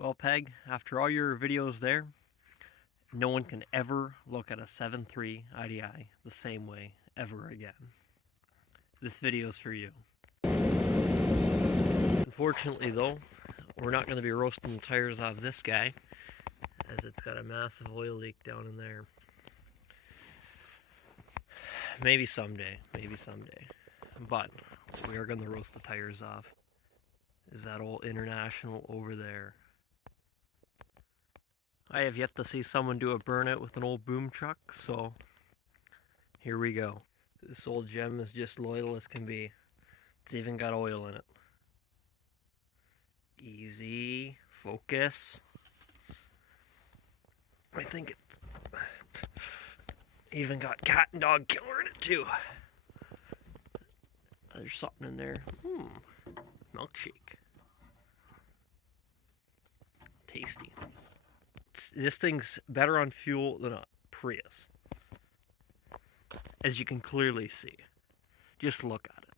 Well, Peg, after all your videos there, no one can ever look at a 7.3 IDI the same way ever again. This video's for you. Unfortunately though, we're not going to be roasting the tires off this guy, as it's got a massive oil leak down in there. Maybe someday. But we are going to roast the tires off. Is that old International over there. I have yet to see someone do a burnout with an old boom truck, so here we go. This old gem is just loyal as can be. It's even got oil in it. Easy, focus. I think it's even got cat and dog killer in it too. There's something in there. Milkshake. Tasty. This thing's better on fuel than a Prius, as you can clearly see. Just look at it.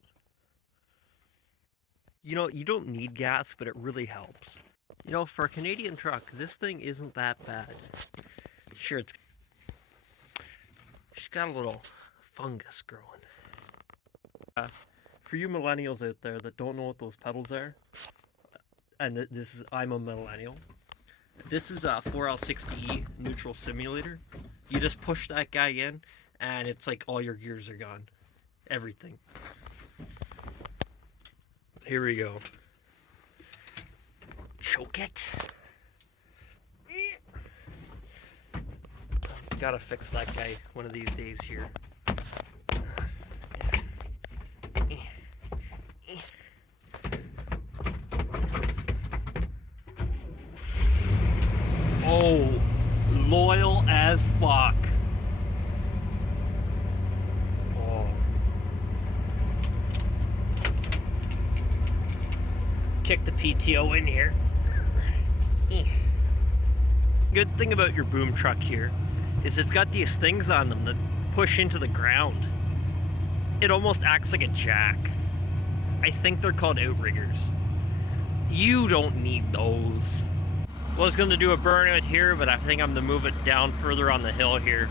You know, you don't need gas, but it really helps. You know, for a Canadian truck, this thing isn't that bad. Sure, it's got a little fungus growing. For you millennials out there that don't know what those pedals are, and I'm a millennial. This is a 4L60E neutral simulator. You just push that guy in, and it's like all your gears are gone. Everything. Here we go. Choke it. Gotta fix that guy one of these days here. Oh, loyal as fuck. Oh. Kick the PTO in here. Good thing about your boom truck here is it's got these things on them that push into the ground. It almost acts like a jack. I think they're called outriggers. You don't need those. Was going to do a burnout here, but I think I'm going to move it down further on the hill here.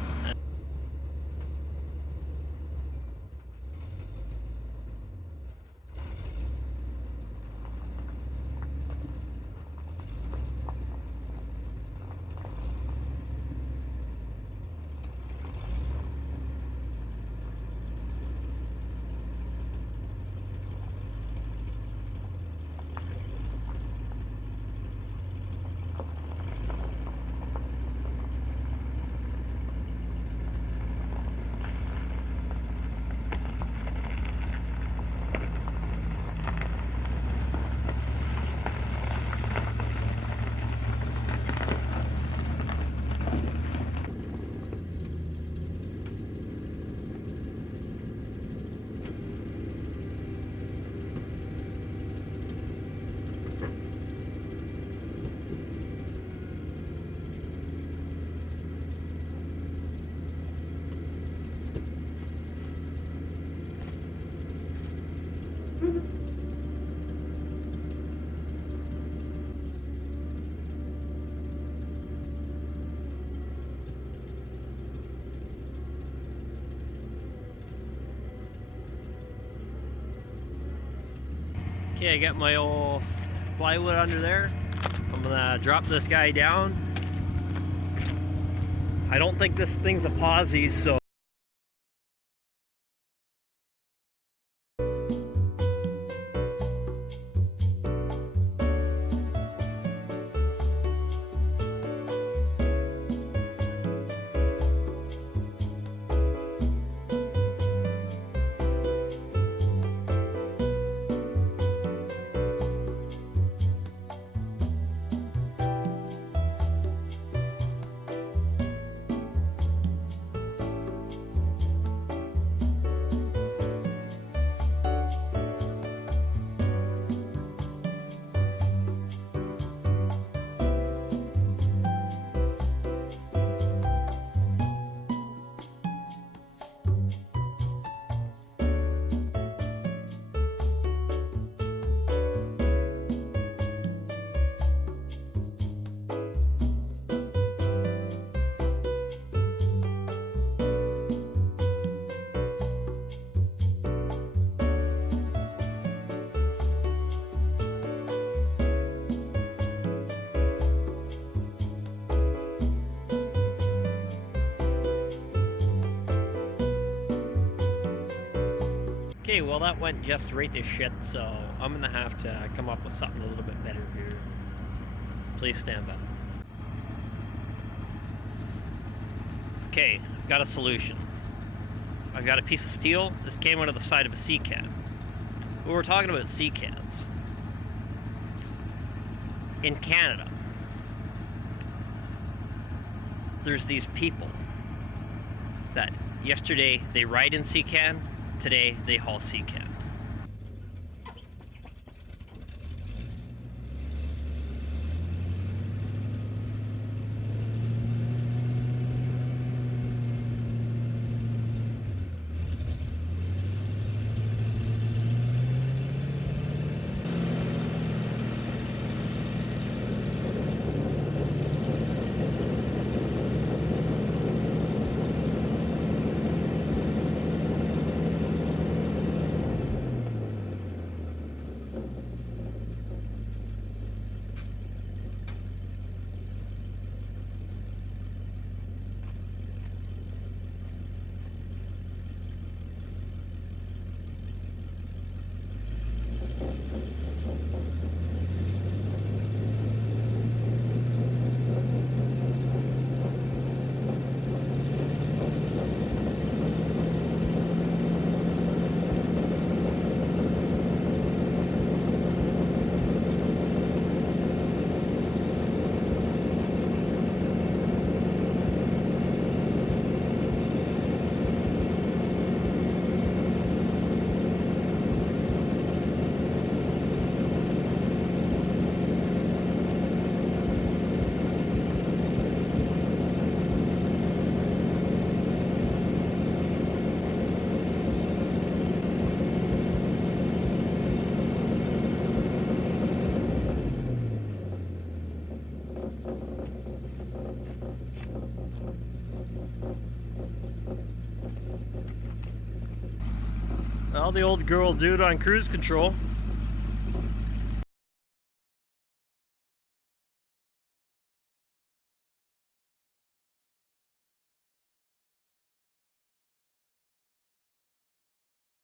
Okay, I got my old plywood under there. I'm gonna drop this guy down. I don't think this thing's a posi, so Okay, well that went just right to shit, so I'm gonna have to come up with something a little bit better here. Please stand by. Okay, I've got a solution. I've got a piece of steel. This came out of the side of a sea can. Well, we're talking about sea cans. In Canada, there's these people that yesterday they ride in sea can, today they haul sea can. Well, the old girl dude on cruise control.